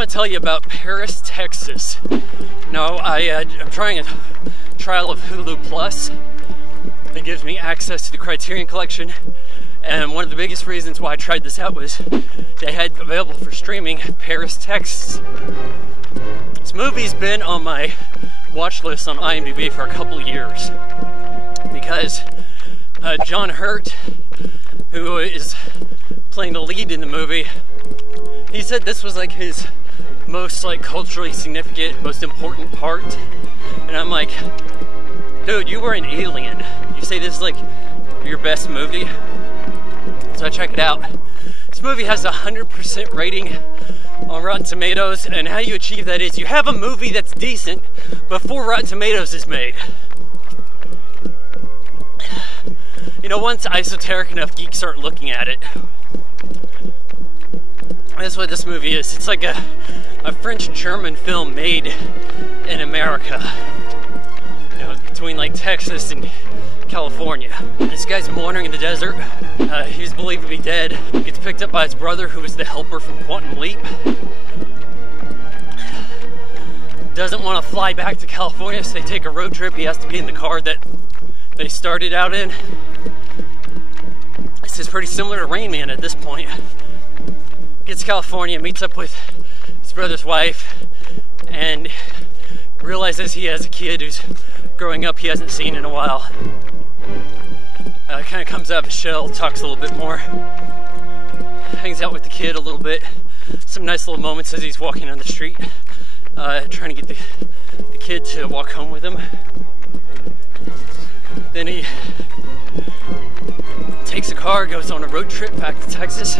want to tell you about Paris, Texas. No, I'm trying a trial of HuluPlus. It gives me access to the Criterion Collection, and one of the biggest reasons why I tried this out was they had available for streaming Paris, Texas. This movie's been on my watch list on IMDb for a couple years because John Hurt, who is playing the lead in the movie, he said this was like his most culturally significant, most important part. And I'm like, dude, you were an alien. You say this is like your best movie? So I check it out. This movie has a 100% rating on Rotten Tomatoes, and how you achieve that is you have a movie that's decent before Rotten Tomatoes is made. You know, once esoteric enough geeks start looking at it, that's what this movie is. It's like a French-German film made in America. You know, between like Texas and California. This guy's wandering in the desert. He's believed to be dead. He gets picked up by his brother, who is the helper from Quantum Leap. Doesn't want to fly back to California, so they take a road trip. He has to be in the car that they started out in. This is pretty similar to Rain Man at this point. Gets to California, meets up with his brother's wife, and realizes he has a kid who's growing up he hasn't seen in a while. Kind of comes out of his shell, talks a little bit more, hangs out with the kid a little bit. Some nice little moments as he's walking on the street, trying to get the kid to walk home with him. Then he takes a car, goes on a road trip back to Texas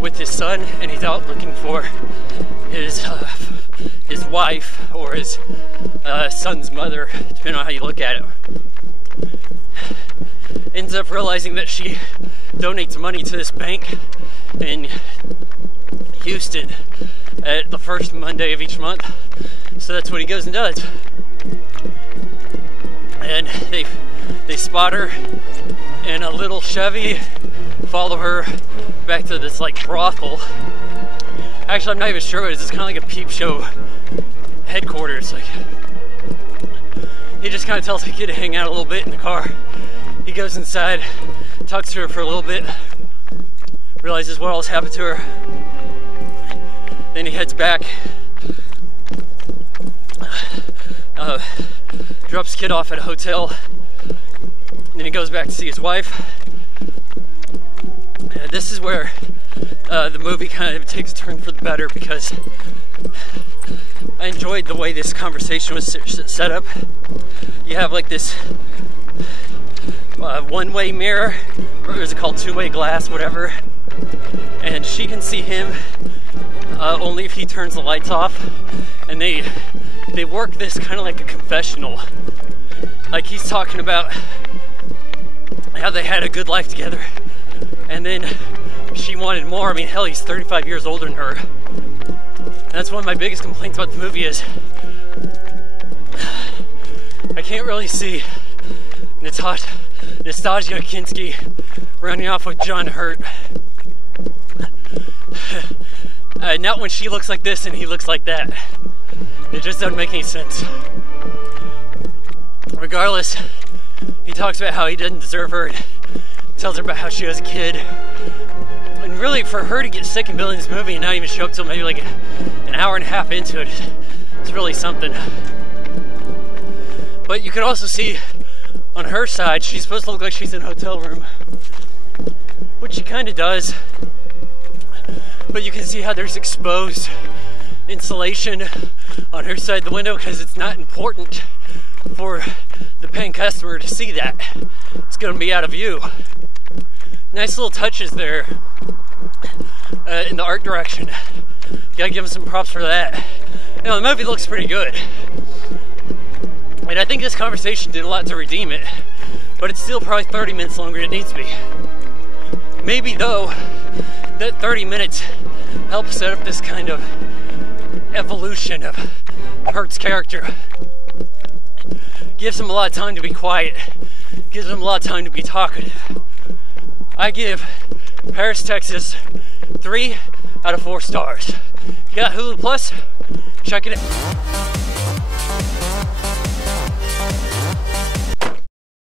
with his son, and he's out looking for his wife or his son's mother, depending on how you look at it. Ends up realizing that she donates money to this bank in Houston at the first Monday of each month. So that's what he goes and does. And they spot her in a little Chevy, follow her back to this brothel. Actually, I'm not even sure what it is. It's kind of like a peep show headquarters. He just kind of tells the kid to hang out a little bit in the car. He goes inside, talks to her for a little bit, realizes what else happened to her. Then he heads back, drops the kid off at a hotel, and then he goes back to see his wife. This is where the movie kind of takes a turn for the better, because I enjoyed the way this conversation was set up. You have this one-way mirror, or is it called two-way glass, whatever, and she can see him only if he turns the lights off, and they work this kind of like a confessional. Like, he's talking about how they had a good life together, and then she wanted more. I mean, hell, he's 35 years older than her. And that's one of my biggest complaints about the movie is I can't really see Nastasia Kinski running off with John Hurt. Not when she looks like this and he looks like that. It just doesn't make any sense. Regardless, he talks about how he doesn't deserve her, and tells her about how she was a kid. And really, for her to get sick and building this movie and not even show up till maybe an hour and a half into it, it's really something. But you can also see on her side, she's supposed to look like she's in a hotel room, which she kind of does. But you can see how there's exposed insulation on her side of the window because it's not important for the paying customer to see that. It's going to be out of view. Nice little touches there in the art direction. You gotta give him some props for that. You know, the movie looks pretty good. And I think this conversation did a lot to redeem it, but it's still probably 30 minutes longer than it needs to be. Maybe, though, that 30 minutes helps set up this kind of evolution of Hurt's character. Gives him a lot of time to be quiet. Gives him a lot of time to be talkative. I give Paris, Texas 3 out of 4 stars. You got HuluPlus? Check it out.